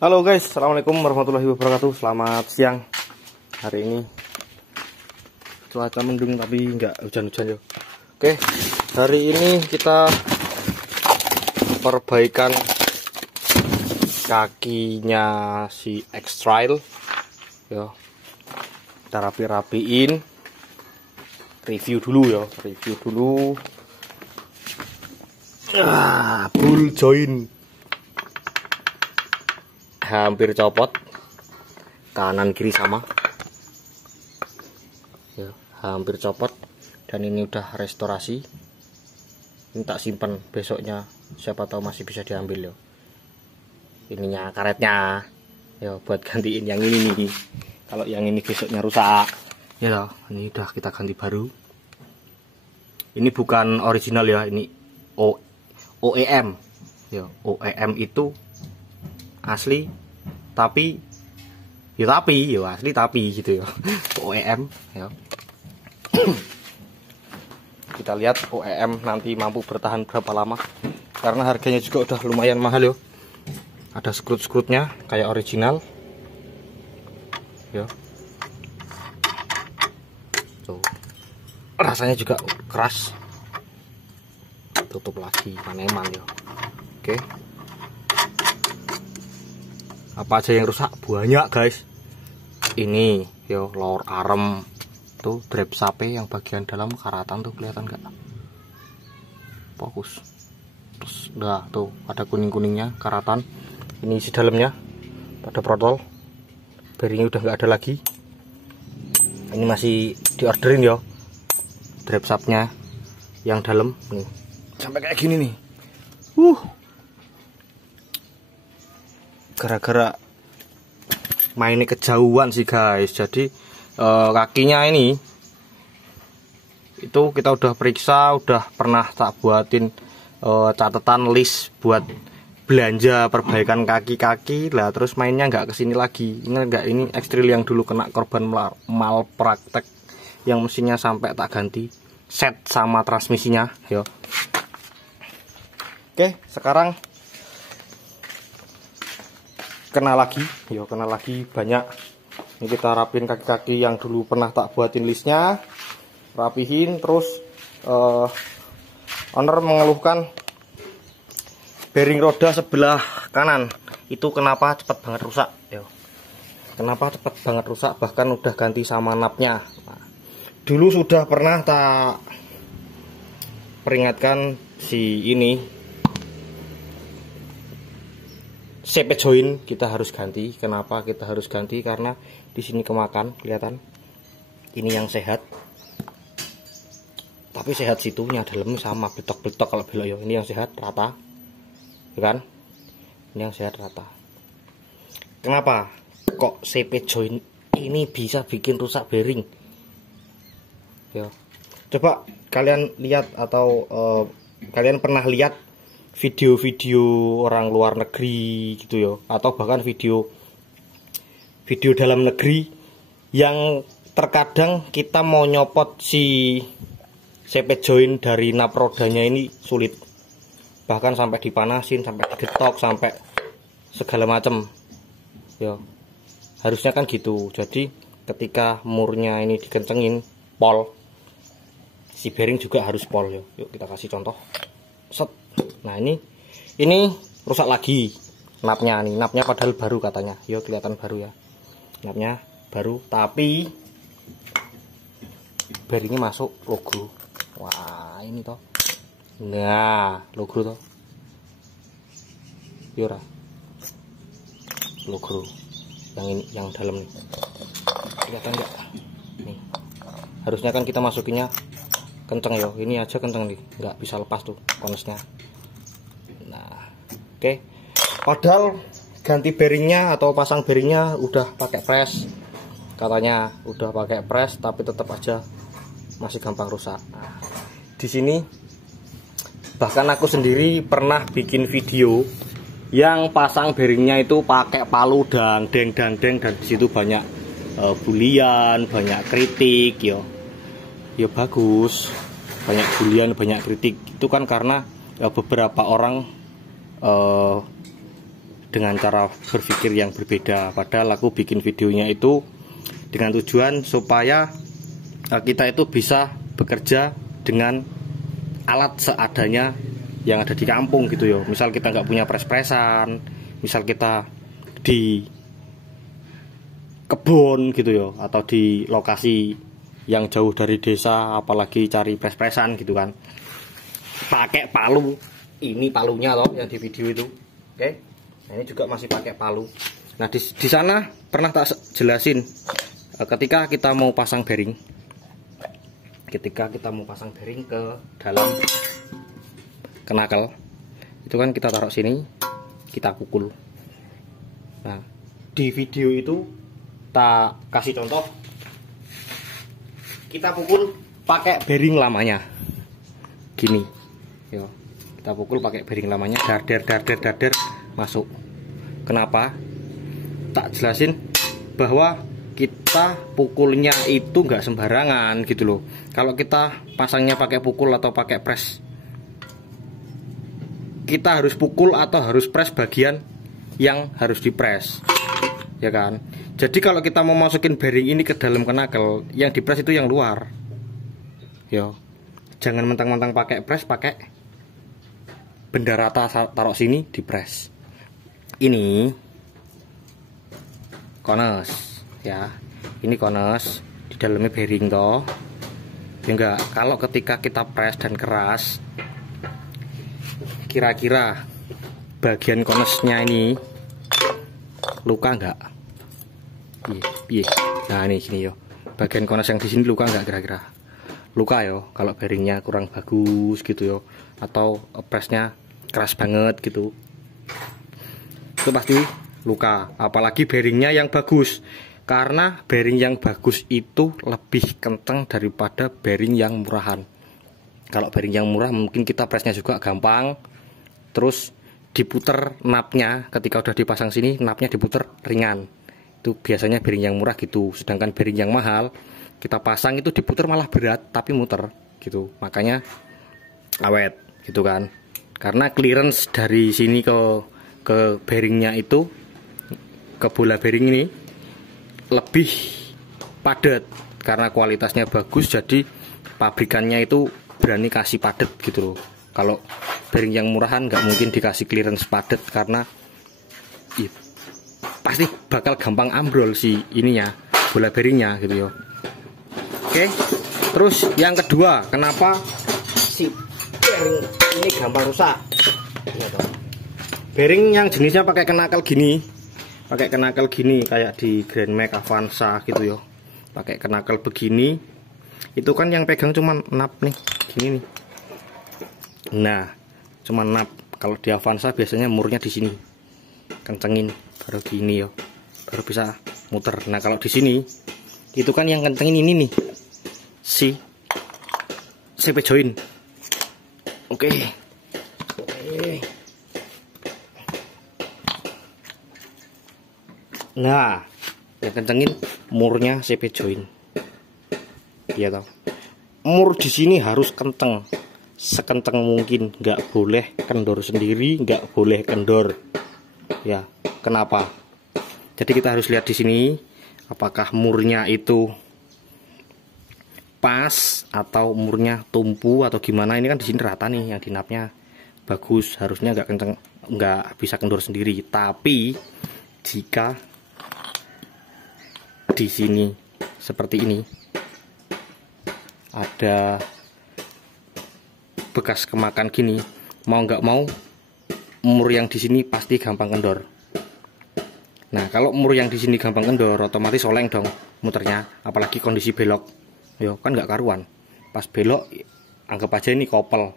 Halo guys, assalamualaikum warahmatullahi wabarakatuh. Selamat siang. Hari ini cuaca mendung tapi nggak hujan-hujan ya. Oke, hari ini kita perbaikan kakinya si X-Trail ya. Kita rapi-rapiin. Review dulu. Bull joint hampir copot, kanan kiri sama ya, hampir copot. Dan ini udah restorasi, ini tak simpan, besoknya siapa tahu masih bisa diambil ya. Ininya karetnya ya buat gantiin yang ini nih, kalau yang ini besoknya rusak ya. Ini udah kita ganti baru. Ini bukan original ya, ini OEM ya. OEM itu asli tapi asli tapi gitu ya. OEM ya. Kita lihat OEM nanti mampu bertahan berapa lama, karena harganya juga udah lumayan mahal ya. Ada skrut-skrutnya kayak original ya. Tuh, rasanya juga keras. Tutup lagi paneman ya. Oke, apa aja yang rusak? Banyak guys. Ini yo lor arem, tuh drap sape yang bagian dalam karatan tuh, kelihatan nggak? Fokus. Terus udah tuh ada kuning-kuningnya karatan. Ini isi dalamnya pada protol. Bearingnya udah nggak ada lagi. Ini masih diorderin yo. Drap sapnya yang dalam nih sampai kayak gini nih. Gara-gara mainnya kejauhan sih guys. Jadi kakinya ini itu kita udah periksa, udah pernah tak buatin catatan list buat belanja perbaikan kaki-kaki lah. Terus mainnya nggak kesini lagi. Ingat nggak, ini X-Trail yang dulu kena korban malpraktek, yang mesinnya sampai tak ganti set sama transmisinya yo. Oke, sekarang kena lagi banyak. Ini kita rapiin kaki-kaki yang dulu pernah tak buatin listnya, rapihin. Terus owner mengeluhkan bearing roda sebelah kanan itu kenapa cepat banget rusak yo. Kenapa cepat banget rusak, bahkan udah ganti sama napnya. Nah, dulu sudah pernah tak peringatkan si ini CP join kita harus ganti. Kenapa kita harus ganti? Karena di sini kemakan, kelihatan. Ini yang sehat. Tapi sehat situnya, dalamnya sama, betok-betok kalau belok ya. Ini yang sehat rata. Ya kan? Ini yang sehat rata. Kenapa kok CP join ini bisa bikin rusak bearing? Ya. Coba kalian lihat atau kalian pernah lihat video-video orang luar negeri gitu ya, atau bahkan video dalam negeri yang terkadang kita mau nyopot si CP join dari nap rodanya ini sulit, bahkan sampai dipanasin, sampai digetok, sampai segala macam ya. Harusnya kan gitu. Jadi ketika murnya ini dikencengin pol, si bearing juga harus pol ya. Yuk kita kasih contoh. Set. Nah ini rusak lagi napnya nih. Napnya padahal baru katanya. Yo kelihatan baru ya. Napnya baru tapi bearingnya masuk logo. Wah, ini toh. Nah, logo toh. Yora. Logo yang ini, yang dalam nih. Kelihatan enggak? Nih. Harusnya kan kita masukinnya kenceng ya. Ini aja kenceng nih, nggak bisa lepas tuh konesnya. Nah, oke. Padahal ganti bearingnya atau pasang bearingnya udah pakai press, katanya udah pakai press, tapi tetap aja masih gampang rusak. Nah, di sini bahkan aku sendiri pernah bikin video yang pasang bearingnya itu pakai palu dan deng, dan di situ banyak bulian, banyak kritik yo. Ya bagus, banyak bulian, banyak kritik. Itu kan karena beberapa orang dengan cara berpikir yang berbeda. Padahal aku bikin videonya itu dengan tujuan supaya kita itu bisa bekerja dengan alat seadanya yang ada di kampung gitu ya. Misal kita nggak punya pres-presan, misal kita di kebun gitu ya, atau di lokasi yang jauh dari desa, apalagi cari pres-presan gitu kan, pakai palu. Ini palunya loh yang di video itu. Oke, nah, ini juga masih pakai palu. Nah di sana pernah tak jelasin ketika kita mau pasang bearing, ke dalam knuckle itu kan kita taruh sini, kita pukul. Nah di video itu tak kasih contoh, kita pukul pakai bearing lamanya gini yo, kita pukul pakai bearing lamanya, darder masuk. Kenapa? Tak jelasin bahwa kita pukulnya itu nggak sembarangan gitu loh. Kalau kita pasangnya pakai pukul atau pakai pres, kita harus pukul atau harus pres bagian yang harus dipres, ya kan? Jadi kalau kita mau masukin bearing ini ke dalam knuckle, yang dipres itu yang luar. Yo, jangan mentang-mentang pakai pres, pakai benda rata taruh sini dipres. Ini kones ya, ini kones, di dalamnya bearing toh. Ya enggak, kalau ketika kita pres dan keras, kira-kira bagian konesnya ini luka enggak? Iya. Nah ini gini yo, bagian kones yang di sini luka enggak kira-kira? Luka yo, kalau bearingnya kurang bagus gitu yo, atau presnya keras banget gitu, itu pasti luka. Apalagi bearingnya yang bagus, karena bearing yang bagus itu lebih kencang daripada bearing yang murahan. Kalau bearing yang murah mungkin kita presnya juga gampang, terus diputer napnya, ketika udah dipasang sini napnya diputer ringan. Itu biasanya bearing yang murah gitu. Sedangkan bearing yang mahal kita pasang itu diputer malah berat tapi muter gitu, makanya awet gitu kan. Karena clearance dari sini ke bearingnya itu, ke bola bearing ini lebih padat karena kualitasnya bagus. Jadi pabrikannya itu berani kasih padat gitu loh. Kalau bearing yang murahan nggak mungkin dikasih clearance padat, karena pasti bakal gampang ambrol si ininya, bola bearingnya gitu ya. Oke, terus yang kedua, kenapa si bearing ini gampang rusak? Bearing yang jenisnya pakai knuckle gini, kayak di Grand Max Avanza gitu ya, pakai knuckle begini, itu kan yang pegang cuman nap nih, gini nih. Nah, cuman nap. Kalau di Avanza biasanya murnya di sini, kencengin baru gini ya, baru bisa muter. Nah kalau di sini itu kan yang kencengin ini nih, si CP join. Oke. Nah, yang kencengin murnya CP join. Iya toh. Mur di sini harus kenceng, sekenceng mungkin, nggak boleh kendor sendiri, nggak boleh kendor. Ya, kenapa? Jadi kita harus lihat di sini apakah murnya itu pas atau murnya tumpu atau gimana. Ini kan di sini rata nih, yang dinapnya bagus, harusnya nggak kenceng, nggak bisa kendor sendiri. Tapi jika di sini seperti ini ada bekas kemakan gini, mau nggak mau mur yang di sini pasti gampang kendor. Nah kalau mur yang di sini gampang kendor, otomatis oleng dong muternya, apalagi kondisi belok. Yo kan nggak karuan. Pas belok anggap aja ini kopel.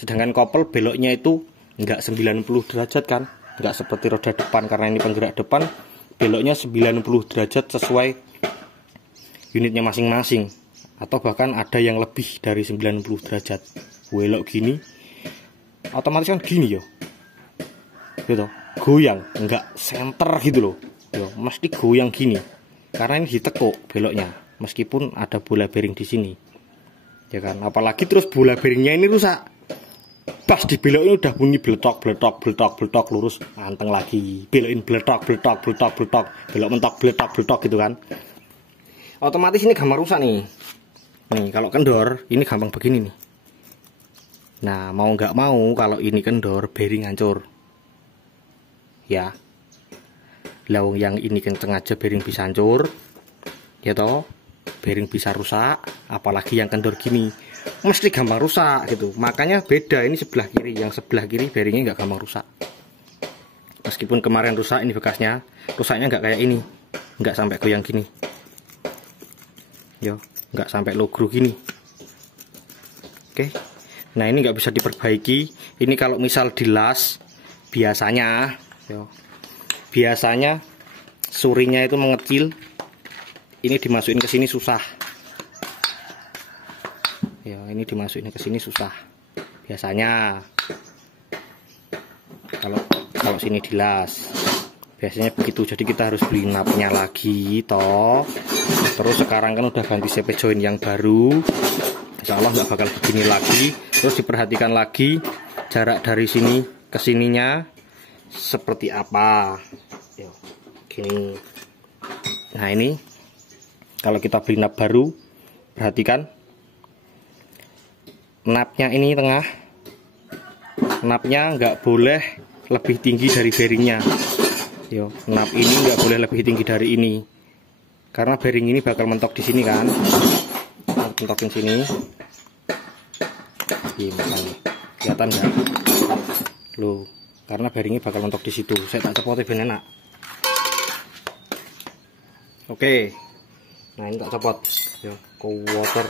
Sedangkan kopel beloknya itu nggak 90 derajat kan, nggak seperti roda depan, karena ini penggerak depan, beloknya 90 derajat sesuai unitnya masing-masing, atau bahkan ada yang lebih dari 90 derajat. Belok gini otomatis kan gini yo, gitu, goyang, nggak center gitu loh yo, mesti goyang gini karena ini ditekuk beloknya, meskipun ada bola bearing di sini, ya kan. Apalagi terus bola bearingnya ini rusak, Pas dibelokin udah bunyi bletok bletok bletok bletok, lurus anteng lagi, belokin bletok bletok bletok bletok, belok mentok bletok bletok gitu kan. Otomatis ini gampang rusak nih. Nih kalau kendor ini gampang begini nih. Nah mau nggak mau kalau ini kendor bearing hancur ya. Lawang yang ini kenceng aja bearing bisa hancur ya toh, bearing bisa rusak, apalagi yang kendor gini mesti gampang rusak gitu. Makanya beda, ini sebelah kiri, yang sebelah kiri bearingnya nggak gampang rusak. Meskipun kemarin rusak, ini bekasnya rusaknya nggak kayak ini, nggak sampai goyang gini yo, nggak sampai logro gini. Oke, nah ini nggak bisa diperbaiki. Ini kalau misal dilas biasanya yo, biasanya surinya itu mengecil, ini dimasukin ke sini susah ya, ini dimasukin ke sini susah biasanya kalau sini dilas biasanya begitu. Jadi kita harus beli napnya lagi toh. Terus sekarang kan udah ganti CP join yang baru, insya Allah nggak bakal begini lagi. Terus diperhatikan lagi jarak dari sini ke sininya seperti apa yo, gini. Nah ini kalau kita beli nap baru, perhatikan napnya ini tengah, napnya nggak boleh lebih tinggi dari bearingnya yo. Nap ini nggak boleh lebih tinggi dari ini, karena bearing ini bakal mentok di sini kan, mentokin sini. Misalnya kelihatan nggak lo, karena bearing ini bakal mentok di situ. Saya tak copotin ben enak. Oke, nah ini tak copot yo, kotor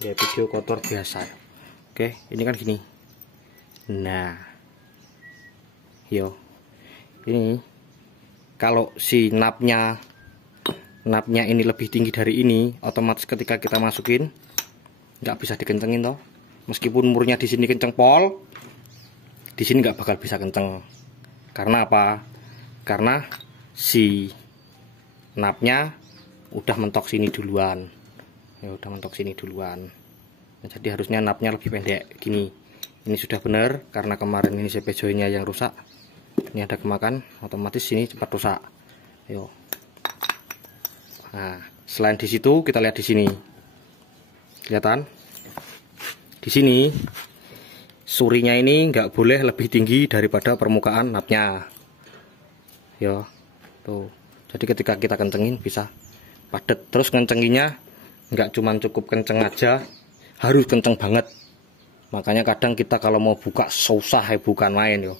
ya, video kotor biasa yo. Oke, ini kan gini. Nah, yo, ini kalau si napnya ini lebih tinggi dari ini, otomatis ketika kita masukin nggak bisa dikencengin toh. Meskipun murnya di sini kenceng pol, di sini nggak bakal bisa kenceng. Karena apa? Karena si napnya udah mentok sini duluan. Ya udah mentok sini duluan. Nah, jadi harusnya napnya lebih pendek gini. Ini sudah benar karena kemarin ini CP joinnya yang rusak. Ini ada kemakan, otomatis sini cepat rusak. Yo. Nah, selain di situ kita lihat di sini. Kelihatan? Di sini surinya ini nggak boleh lebih tinggi daripada permukaan napnya. Yo. Tuh. Jadi ketika kita kencengin bisa padat. Terus kencenginya nggak cuma cukup kenceng aja, harus kenceng banget. Makanya kadang kita kalau mau buka susah bukan main yo.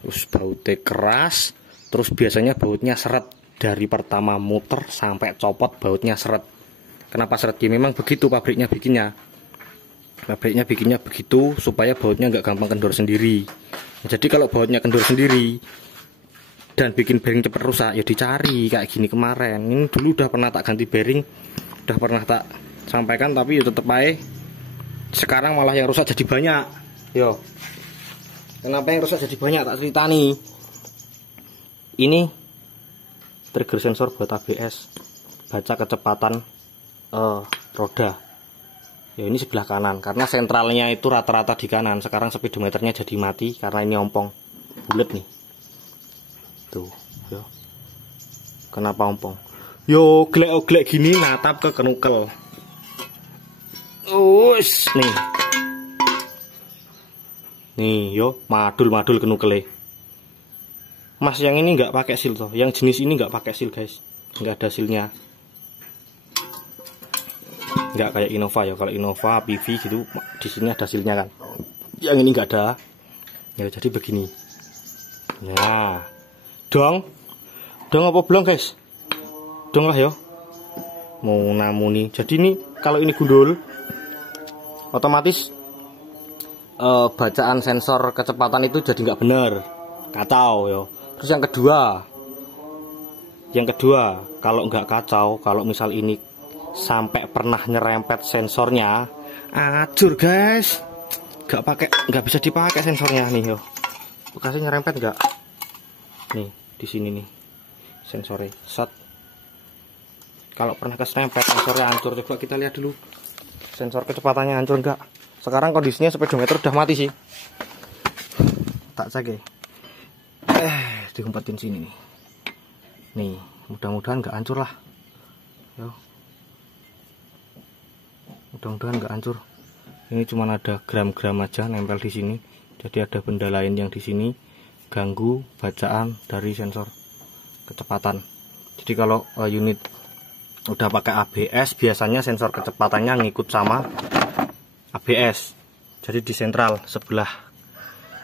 Terus bautnya keras, terus biasanya bautnya seret dari pertama muter sampai copot bautnya seret. Kenapa seret? Ya memang begitu pabriknya bikinnya. Pabriknya bikinnya begitu supaya bautnya nggak gampang kendor sendiri. Jadi kalau bautnya kendor sendiri dan bikin bearing cepat rusak ya dicari kayak gini kemarin. Ini dulu udah pernah tak ganti bearing, udah pernah tak sampaikan, tapi ya tetep aja sekarang malah yang rusak jadi banyak yo. Kenapa yang rusak jadi banyak tak cerita nih. Ini trigger sensor buat ABS, baca kecepatan roda ya. Ini sebelah kanan karena sentralnya itu rata-rata di kanan. Sekarang speedometernya jadi mati karena ini ompong bulat nih tuh yo. Kenapa ompong yo, glek-glek gini natap ke kenukel. Nih yo, madul kenukele. Mas yang ini nggak pakai seal toh, yang jenis ini nggak pakai seal guys, nggak ada sealnya. Nggak kayak Innova ya, kalau Innova PV gitu di sini ada sealnya kan. Yang ini nggak ada. Ya jadi begini. Nah, dong apa belum guys? Dong lah yo. Mau namuni. Jadi ini kalau ini gundul, otomatis bacaan sensor kecepatan itu jadi nggak benar, kacau yo. Terus yang kedua kalau nggak kacau, kalau misal ini sampai pernah nyerempet sensornya, acur guys, nggak bisa dipakai sensornya nih yo. Bekasnya nyerempet nggak? Nih di sini nih sensornya, set. Kalau pernah keserempet sensornya hancur. Coba kita lihat dulu sensor kecepatannya hancur nggak. Sekarang kondisinya speedometer udah mati sih. tak cek ya. Diumpetin sini nih. Nih, mudah-mudahan nggak hancur lah. Yo. Mudah-mudahan nggak hancur. Ini cuma ada gram-gram aja nempel di sini. Jadi ada benda lain yang di sini ganggu bacaan dari sensor kecepatan. Jadi kalau unit udah pakai ABS, biasanya sensor kecepatannya ngikut sama ABS. Jadi di sentral sebelah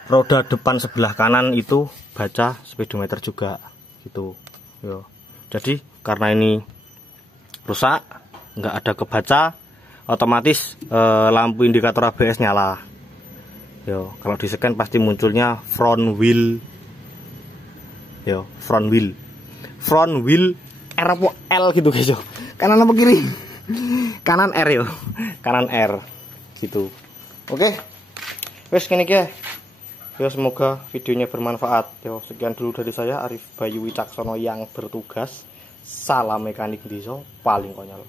roda depan sebelah kanan itu baca speedometer juga gitu. Yo. Jadi karena ini rusak, nggak ada kebaca, otomatis lampu indikator ABS nyala. Yo, kalau di scan pasti munculnya front wheel. Yo, front wheel R apa L gitu guys yo. Kanan apa kiri? Kanan R yo. Kanan R gitu. Oke. Wes kene iki. Yo, semoga videonya bermanfaat. Yo, sekian dulu dari saya Arif Bayu Wicaksono yang bertugas. Salam mekanik desa paling konyol.